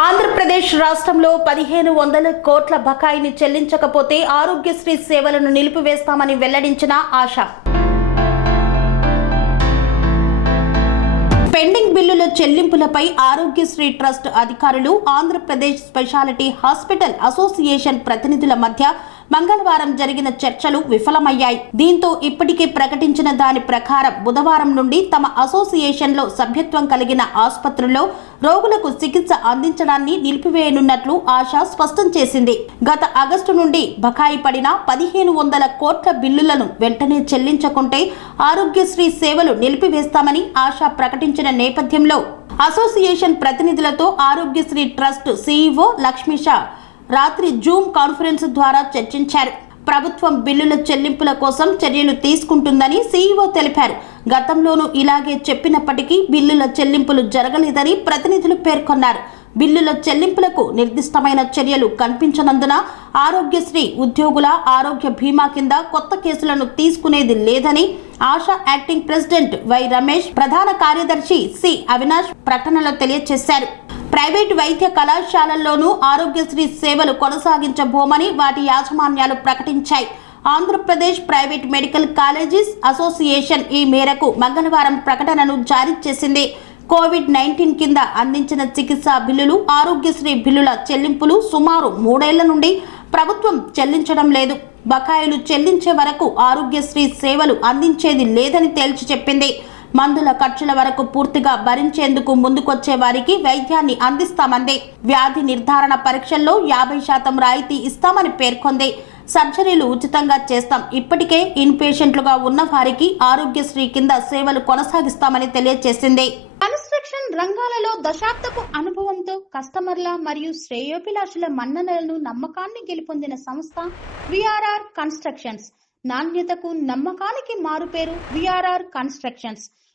ఆంధ్రప్రదేశ్ రాష్ట్రంలో పదిహేను వందల కోట్ల బకాయిని చెల్లించకపోతే ఆరోగ్యశ్రీ సేవలను నిలిపివేస్తామని వెల్లడించిన ఆశ. పెండింగ్ బిల్లుల చెల్లింపులపై ఆరోగ్యశ్రీ ట్రస్ట్ అధికారులు ఆంధ్రప్రదేశ్ స్పెషాలిటీ హాస్పిటల్ అసోసియేషన్ ప్రతినిధుల మధ్య మంగళవారం జరిగిన చర్చలు విఫలమయ్యాయి. దీంతో ఇప్పటికే ప్రకటించిన దాని ప్రకారం బుధవారం నుండి తమ అసోసియేషన్లో సభ్యత్వం కలిగిన ఆసుపత్రుల్లో రోగులకు చికిత్స అందించడాన్ని నిలిపివేయనున్నట్లు ఆశ స్పష్టం చేసింది. గత ఆగస్టు నుండి బకాయి పడిన పదిహేను వందల కోట్ల బిల్లులను వెంటనే చెల్లించకుంటే ఆరోగ్యశ్రీ సేవలు నిలిపివేస్తామని ఆశ ప్రకటించిన నేపథ్యంలో అసోసియేషన్ ప్రతినిధులతో ఆరోగ్యశ్రీ ట్రస్ట్ సీఈఓ లక్ష్మీషా రాత్రి జూమ్ కాన్ఫరెన్స్ ద్వారా చర్చించారు. ప్రభుత్వం బిల్లుల చెల్లింపుల కోసం చర్యలు తీసుకుంటుందని సీఈఓ తెలిపారు. గతంలోనూ ఇలాగే చెప్పినప్పటికీ బిల్లుల చెల్లింపులు జరగలేదని ప్రతినిధులు పేర్కొన్నారు. బిల్లుల చెల్లింపులకు నిర్దిష్టమైన చర్యలు కనిపించనందున ఆరోగ్యశ్రీ ఉద్యోగుల ఆరోగ్య బీమా కింద కొత్త కేసులను తీసుకునేది లేదని Asha acting president Y Ramesh ప్రధాన కార్యదర్శి సి అవినాష్ ప్రకటనలో తెలియజేశారు. ప్రైవేటు వైద్య కళాశాలల్లోనూ ఆరోగ్యశ్రీ సేవలు కొనసాగించబోమని వాటి యాజమాన్యాలు ప్రకటించాయి. Andhra Pradesh private medical colleges association ఈ మేరకు మంగళవారం ప్రకటనను జారీ చేసింది. కోవిడ్ నైన్టీన్ కింద అందించిన చికిత్సా బిల్లులు ఆరోగ్యశ్రీ బిల్లుల చెల్లింపులు సుమారు మూడేళ్ళ నుండి ప్రభుత్వం చెల్లించడం లేదు. బకాయిలు చెల్లించే వరకు ఆరోగ్యశ్రీ సేవలు అందించేది లేదని తేల్చి చెప్పింది. మందుల ఖర్చుల వరకు పూర్తిగా భరించేందుకు ముందుకొచ్చే వారికి వైద్యాన్ని అందిస్తామంది. వ్యాధి నిర్ధారణ పరీక్షల్లో యాభై శాతం రాయితీ ఇస్తామని పేర్కొంది. సర్జరీలు ఉచితంగా చేస్తాం. ఇప్పటికే ఇన్ పేషెంట్లుగా ఉన్న వారికి ఆరోగ్యశ్రీ కింద సేవలు కొనసాగిస్తామని తెలియజేసింది. కన్స్ట్రక్షన్ రంగాలలో దశాబ్దపు అనుభవంతో కస్టమర్ల మరియు శ్రేయోభిలాషుల మన్ననలను నమ్మకాన్ని గెలుపొందిన సంస్థ విఆర్ఆర్ కన్స్ట్రక్షన్స్. నాణ్యతకు నమ్మకానికి మారుపేరు VRR constructions.